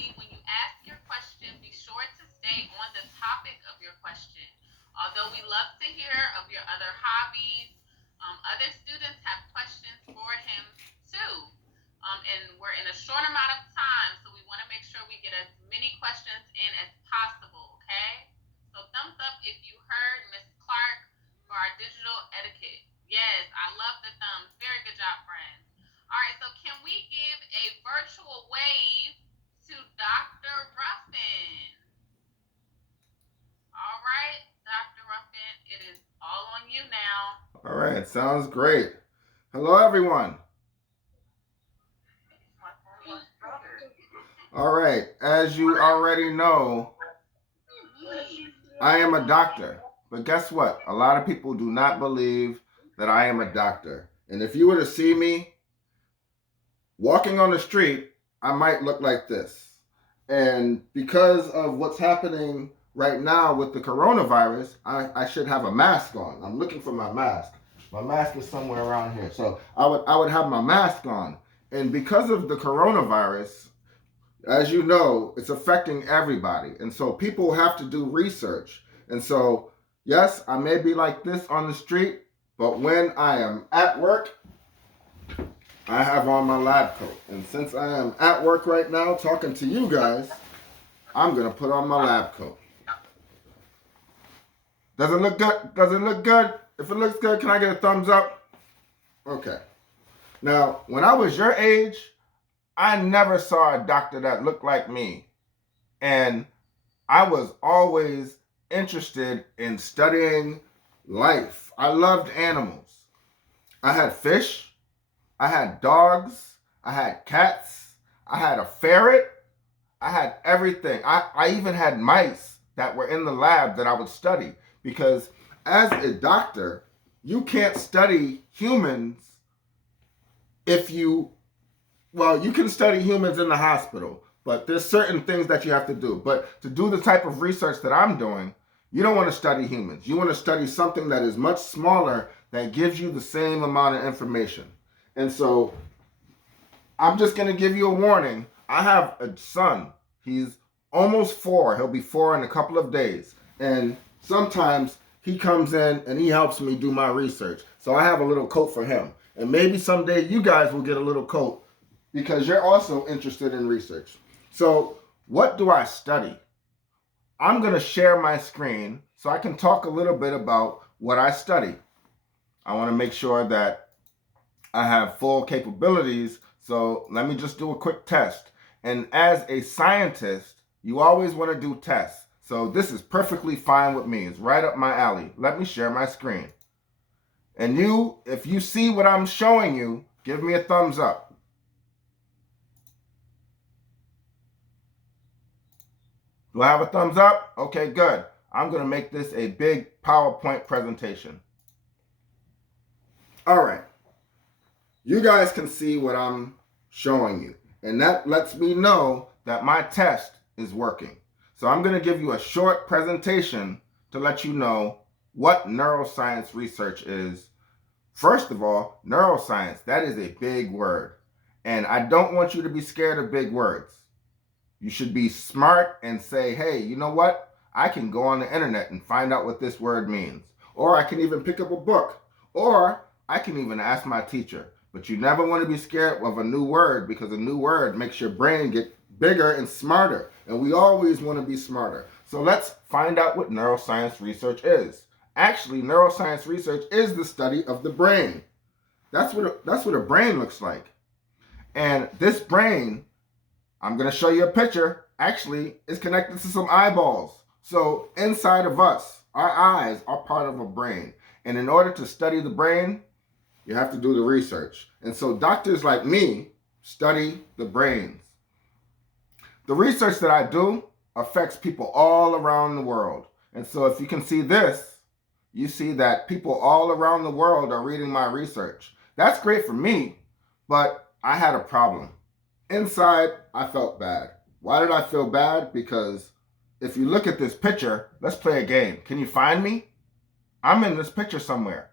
lastly, when you ask your question, be sure to stay on the topic of your question. Although we love to hear of your other hobbies, other students have questions for him too. And we're in a short amount of time, so we want to make sure we get as many questions in as possible, okay? So thumbs up if you heard Miss Clark for our digital etiquette. Yes, I love the thumbs. Very good job, friends. All right, so can we give a virtual wave to Dr. Ruffin? All right, Dr. Ruffin, it is all on you now. All right, sounds great. Hello, everyone. All right, as you already know, I am a doctor. But guess what? A lot of people do not believe that I am a doctor. And if you were to see me walking on the street, I might look like this. And because of what's happening right now with the coronavirus, I should have a mask on. I'm looking for my mask. My mask is somewhere around here. So I would have my mask on. And because of the coronavirus, as you know, it's affecting everybody. And so people have to do research. And so, yes, I may be like this on the street, but when I am at work, I have on my lab coat. And since I am at work right now talking to you guys, I'm going to put on my lab coat. Does it look good? Does it look good? If it looks good, can I get a thumbs up? Okay. Now, when I was your age, I never saw a doctor that looked like me. And I was always interested in studying life. I loved animals. I had fish. I had dogs. I had cats. I had a ferret. I had everything. I even had mice that were in the lab that I would study because as a doctor, you can't study humans if you, well, you can study humans in the hospital, but there's certain things that you have to do. But to do the type of research that I'm doing, you don't want to study humans. You want to study something that is much smaller that gives you the same amount of information. And so I'm just going to give you a warning. I have a son. He's almost 4. He'll be 4 in a couple of days. And sometimes he comes in and he helps me do my research. So I have a little coat for him. And maybe someday you guys will get a little coat because you're also interested in research. So what do I study? I'm going to share my screen so I can talk a little bit about what I study. I want to make sure that I have full capabilities. So let me just do a quick test. And as a scientist, you always want to do tests. So this is perfectly fine with me. It's right up my alley. Let me share my screen. And you, if you see what I'm showing you, give me a thumbs up. Do I have a thumbs up? Okay, good. I'm going to make this a big PowerPoint presentation. All right. You guys can see what I'm showing you. And that lets me know that my test is working. So I'm going to give you a short presentation to let you know what neuroscience research is. First of all, neuroscience, that is a big word. And I don't want you to be scared of big words. You should be smart and say, hey, you know what? I can go on the internet and find out what this word means. Or I can even pick up a book. Or I can even ask my teacher. But you never want to be scared of a new word because a new word makes your brain get bigger and smarter. And we always want to be smarter. So let's find out what neuroscience research is. Actually, neuroscience research is the study of the brain. That's what a brain looks like. And this brain, I'm going to show you a picture, actually is connected to some eyeballs. So inside of us, our eyes are part of a brain. And in order to study the brain, you have to do the research. And so doctors like me study the brains. The research that I do affects people all around the world. And so if you can see this, you see that people all around the world are reading my research. That's great for me, but I had a problem. Inside, I felt bad. Why did I feel bad? Because if you look at this picture, let's play a game. Can you find me? I'm in this picture somewhere.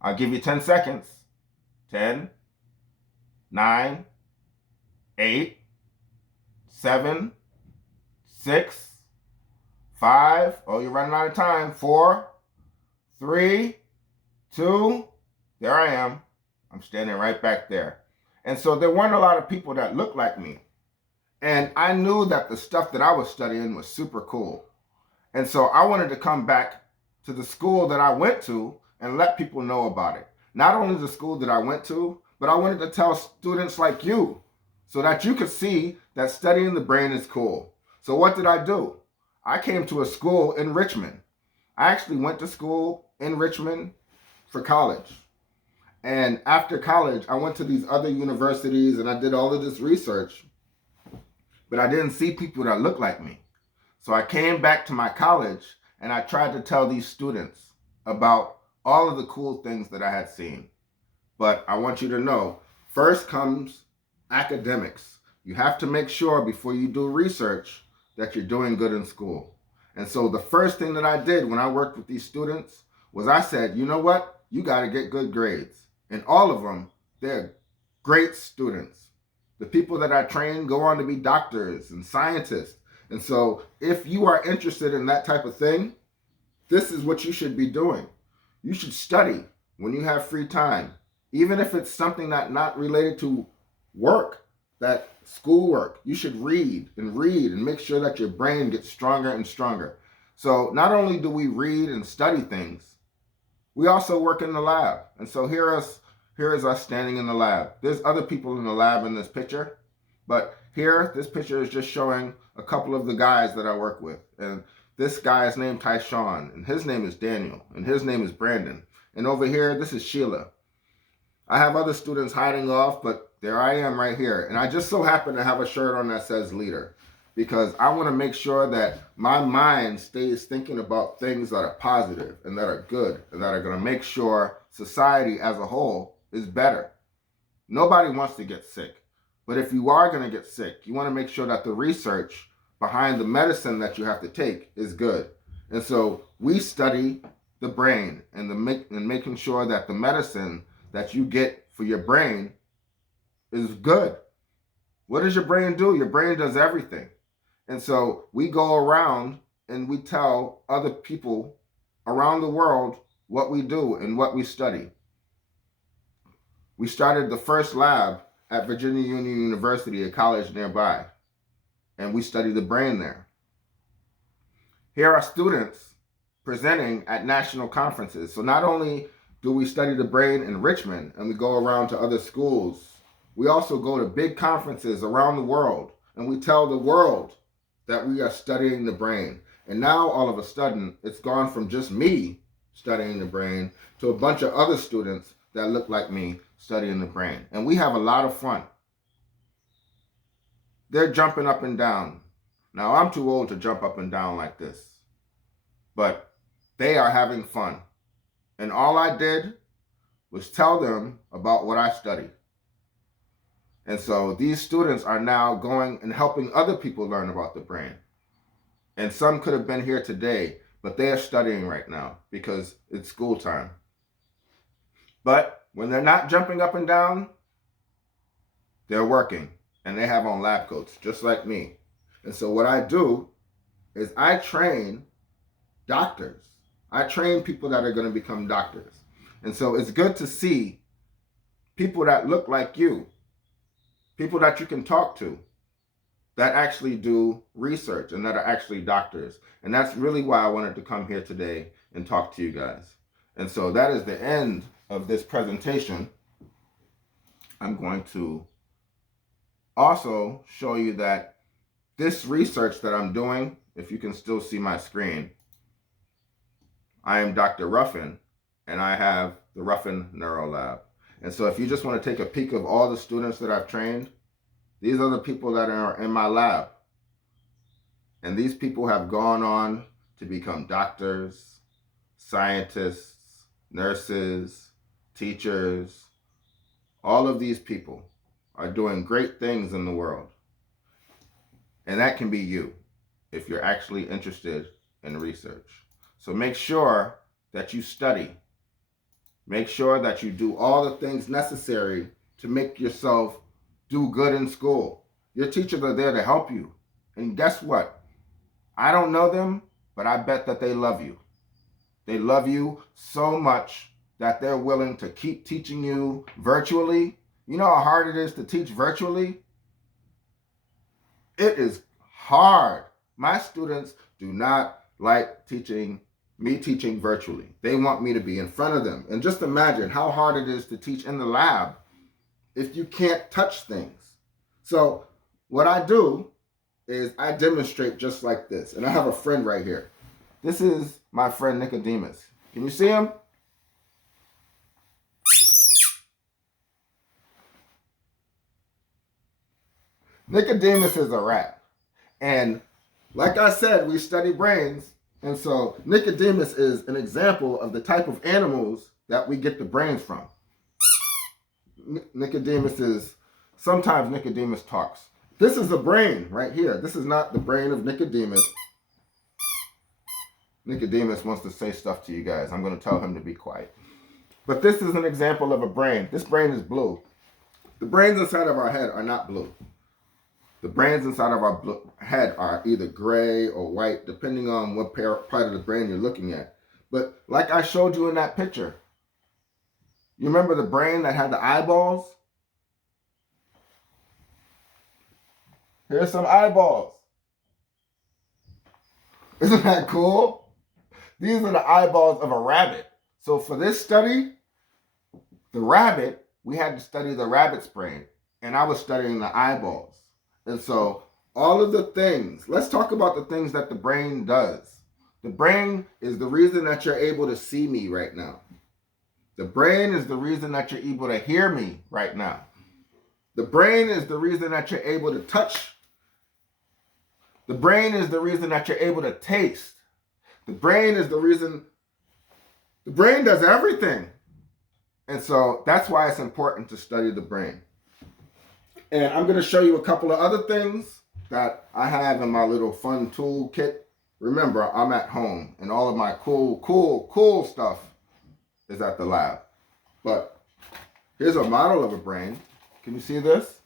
I'll give you 10 seconds. 10, 9, 8, 7, 6, 5. Oh, you're running out of time. 4, 3, 2. There I am. I'm standing right back there. And so there weren't a lot of people that looked like me. And I knew that the stuff that I was studying was super cool. And so I wanted to come back to the school that I went to and let people know about it. Not only the school that I went to, but I wanted to tell students like you so that you could see that studying the brain is cool. So what did I do? I came to a school in Richmond. I actually went to school in Richmond for college. And after college, I went to these other universities and I did all of this research, but I didn't see people that looked like me. So I came back to my college and I tried to tell these students about all of the cool things that I had seen. But I want you to know, first comes academics. You have to make sure before you do research that you're doing good in school. And so the first thing that I did when I worked with these students was I said, you know what? You got to get good grades. And all of them, they're great students. The people that I train go on to be doctors and scientists. And so if you are interested in that type of thing, this is what you should be doing. You should study when you have free time, even if it's something that not related to work, that schoolwork. You should read and make sure that your brain gets stronger and stronger. So not only do we read and study things, we also work in the lab. And so here is us standing in the lab. There's other people in the lab in this picture, but here, this picture is just showing a couple of the guys that I work with. And this guy is named Tyshawn, and his name is Daniel, and his name is Brandon. And over here, this is Sheila. I have other students hiding off, but there I am right here. And I just so happen to have a shirt on that says leader, because I want to make sure that my mind stays thinking about things that are positive and that are good and that are going to make sure society as a whole is better. Nobody wants to get sick. But if you are going to get sick, you want to make sure that the research behind the medicine that you have to take is good. And so we study the brain and making sure that the medicine that you get for your brain is good. What does your brain do? Your brain does everything. And so we go around and we tell other people around the world what we do and what we study. We started the first lab at Virginia Union University, a college nearby, and we study the brain there. Here are students presenting at national conferences. So not only do we study the brain in Richmond and we go around to other schools, we also go to big conferences around the world and we tell the world that we are studying the brain. And now all of a sudden, it's gone from just me studying the brain to a bunch of other students that look like me studying the brain. And we have a lot of fun. They're jumping up and down. Now, I'm too old to jump up and down like this, but they are having fun. And all I did was tell them about what I studied. And so these students are now going and helping other people learn about the brain. And some could have been here today, but they are studying right now because it's school time. But when they're not jumping up and down, they're working and they have on lab coats, just like me. And so what I do is I train doctors. I train people that are going to become doctors. And so it's good to see people that look like you, people that you can talk to, that actually do research and that are actually doctors. And that's really why I wanted to come here today and talk to you guys. And so that is the end of this presentation. I'm going to also show you that this research that I'm doing, if you can still see my screen, I am Dr. Ruffin, and I have the Ruffin Neuro Lab. And so if you just want to take a peek of all the students that I've trained, these are the people that are in my lab. And these people have gone on to become doctors, scientists, nurses, teachers. All of these people are doing great things in the world. And that can be you if you're actually interested in research. So make sure that you study. Make sure that you do all the things necessary to make yourself do good in school. Your teachers are there to help you. And guess what? I don't know them, but I bet that they love you. They love you so much that they're willing to keep teaching you virtually. You know how hard it is to teach virtually? It is hard. My students do not like me teaching virtually. They want me to be in front of them. And just imagine how hard it is to teach in the lab if you can't touch things. So what I do is I demonstrate just like this. And I have a friend right here. This is my friend Nicodemus. Can you see him? Nicodemus is a rat. And like I said, we study brains. And so Nicodemus is an example of the type of animals that we get the brains from. Sometimes Nicodemus talks. This is the brain right here. This is not the brain of Nicodemus. Nicodemus wants to say stuff to you guys. I'm going to tell him to be quiet. But this is an example of a brain. This brain is blue. The brains inside of our head are not blue. The brains inside of our head are either gray or white, depending on what part of the brain you're looking at. But like I showed you in that picture, you remember the brain that had the eyeballs? Here's some eyeballs. Isn't that cool? These are the eyeballs of a rabbit. So for this study, the rabbit, we had to study the rabbit's brain, and I was studying the eyeballs. And so all of the things, let's talk about the things that the brain does. The brain is the reason that you're able to see me right now. The brain is the reason that you're able to hear me right now. The brain is the reason that you're able to touch. The brain is the reason that you're able to taste. The brain is the reason. The brain does everything. And so that's why it's important to study the brain. And I'm going to show you a couple of other things that I have in my little fun tool kit. Remember, I'm at home and all of my cool stuff is at the lab. But here's a model of a brain. Can you see this?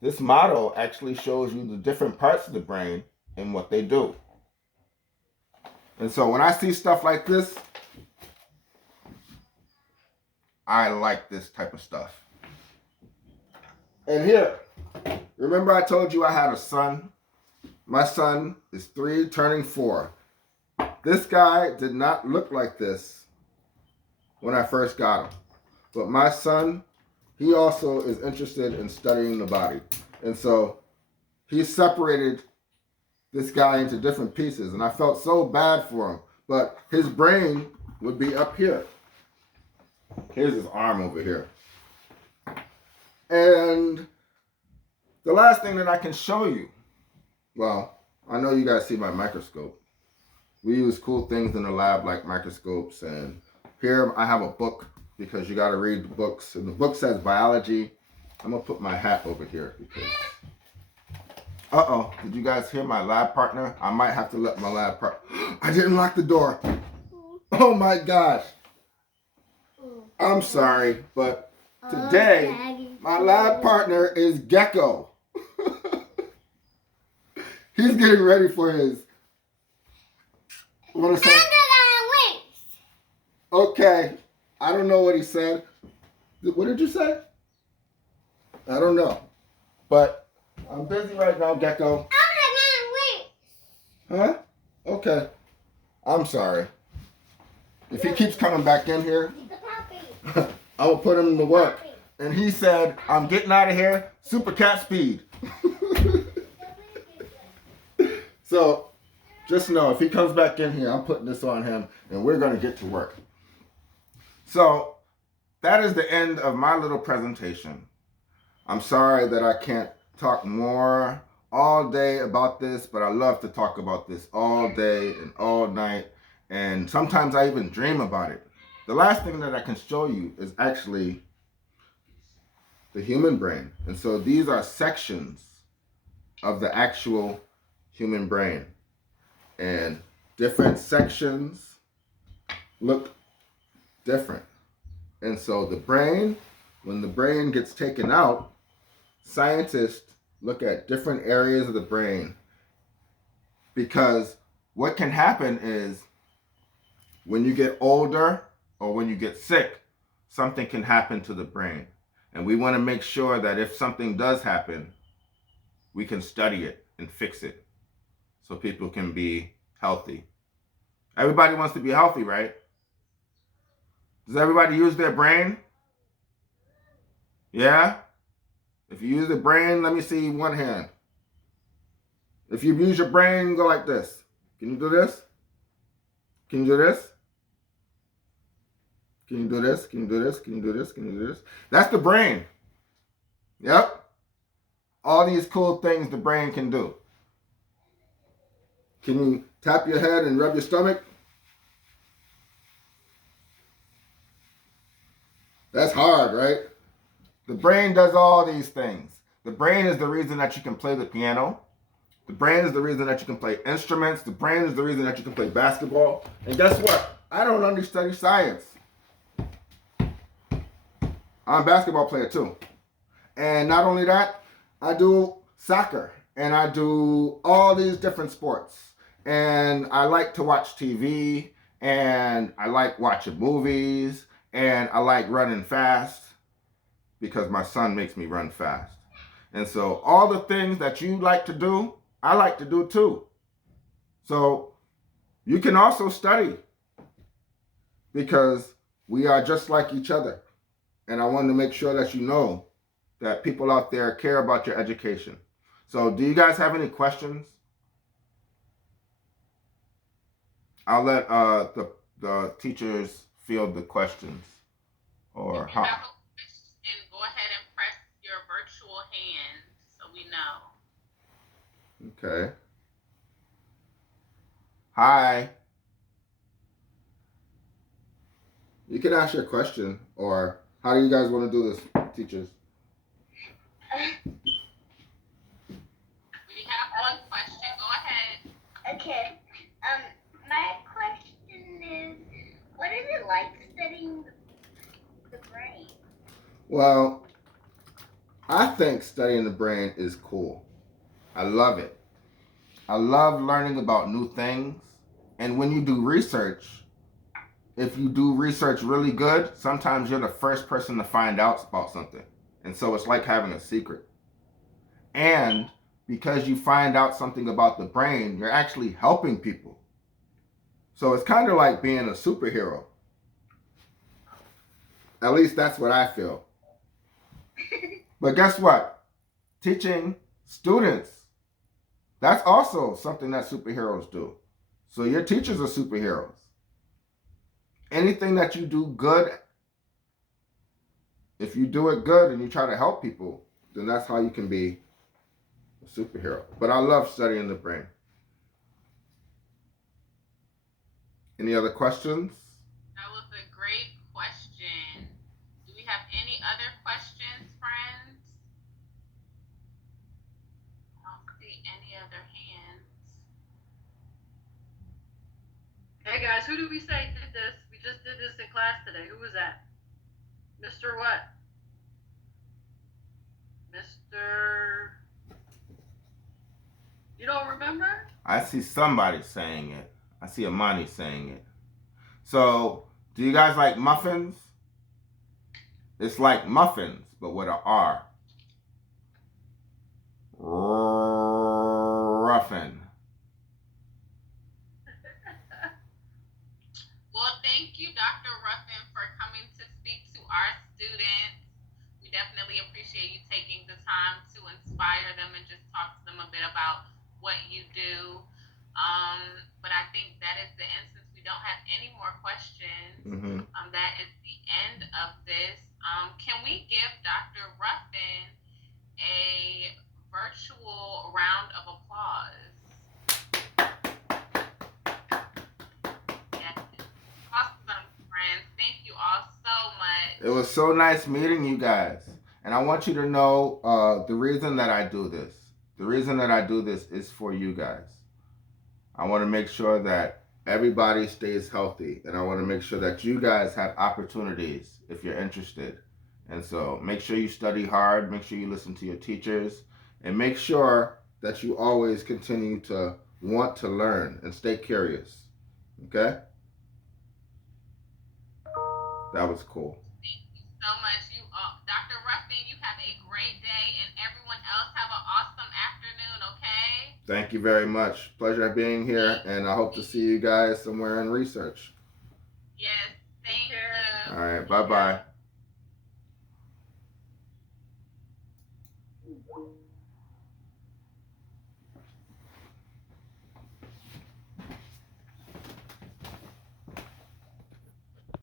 This model actually shows you the different parts of the brain and what they do. And so when I see stuff like this, I like this type of stuff. And here, remember I told you I had a son? My son is 3, turning 4. This guy did not look like this when I first got him. But my son, he also is interested in studying the body. And so he separated this guy into different pieces. And I felt so bad for him. But his brain would be up here. Here's his arm over here. And the last thing that I can show you, well, I know you guys see my microscope. We use cool things in the lab like microscopes. And here I have a book because you got to read the books. And the book says biology. I'm going to put my hat over here because... Uh-oh, did you guys hear my lab partner? I might have to let my lab partner... I didn't lock the door. Oh my gosh. I'm sorry, but today my lab partner is Gecko. He's getting ready for his... What is that? Okay, I don't know what he said. What did you say? I don't know. But I'm busy right now, Gecko. Huh? Okay. I'm sorry. If he keeps coming back in here, I will put him to work. And he said, I'm getting out of here, super cat speed. So, just know, if he comes back in here, I'm putting this on him, and we're going to get to work. So, that is the end of my little presentation. I'm sorry that I can't talk more all day about this, but I love to talk about this all day and all night. And sometimes I even dream about it. The last thing that I can show you is actually the human brain. And so these are sections of the actual human brain. And different sections look different. And so the brain, when the brain gets taken out, scientists look at different areas of the brain, because what can happen is when you get older or when you get sick, something can happen to the brain. And we want to make sure that if something does happen, we can study it and fix it so people can be healthy. Everybody wants to be healthy, right? Does everybody use their brain? Yeah? If you use the brain, let me see one hand. If you use your brain, go like this. Can you do this? Can you do this? Can you do this? Can you do this? Can you do this? Can you do this? That's the brain. Yep. All these cool things the brain can do. Can you tap your head and rub your stomach? That's hard, right? The brain does all these things. The brain is the reason that you can play the piano. The brain is the reason that you can play instruments. The brain is the reason that you can play basketball. And guess what? I don't understudy science. I'm a basketball player too. And not only that, I do soccer and I do all these different sports. And I like to watch TV and I like watching movies and I like running fast because my son makes me run fast. And so all the things that you like to do, I like to do too. So you can also study because we are just like each other. And I wanted to make sure that you know that people out there care about your education. So do you guys have any questions? I'll let the teachers field the questions. Or if you have a question, go ahead and press your virtual hand so we know. Okay. Hi. You can ask your question, or how do you guys want to do this, teachers? We have one question. Go ahead. Okay. My question is, what is it like studying the brain? Well, I think studying the brain is cool. I love it. I love learning about new things. And when you do research, if you do research really good, sometimes you're the first person to find out about something. And so it's like having a secret. And because you find out something about the brain, you're actually helping people. So it's kind of like being a superhero. At least that's what I feel. But guess what? Teaching students, that's also something that superheroes do. So your teachers are superheroes. Anything that you do good, if you do it good and you try to help people, then that's how you can be a superhero. But I love studying the brain. Any other questions? That was a great question. Do we have any other questions, friends? I don't see any other hands. Hey guys, who did we say did this? We just did this in class today. Who was that? Mr. what? Mr. You don't remember? I see somebody saying it. I see Amani saying it. So, do you guys like muffins? It's like muffins, but with an R. Ruffin. Well, thank you, Dr. Ruffin, for coming to speak to our students. We definitely appreciate you taking the time to inspire them and just talk to them a bit about what you do. But I think that is the instance. We don't have any more questions. Mm-hmm. That is the end of this. Can we give Dr. Ruffin a virtual round of applause? Yes. Awesome, friends. Thank you all so much. It was so nice meeting you guys. And I want you to know the reason that I do this. The reason that I do this is for you guys. I want to make sure that everybody stays healthy. And I want to make sure that you guys have opportunities if you're interested. And so make sure you study hard. Make sure you listen to your teachers. and make sure that you always continue to want to learn and stay curious. Okay? That was cool. Thank you so much. Dr. Ruffin, you have a great day, and everyone else have an awesome afternoon, okay? Thank you very much. Pleasure being here, and I hope to see you guys somewhere in research. Yes, thank All you. right, bye bye.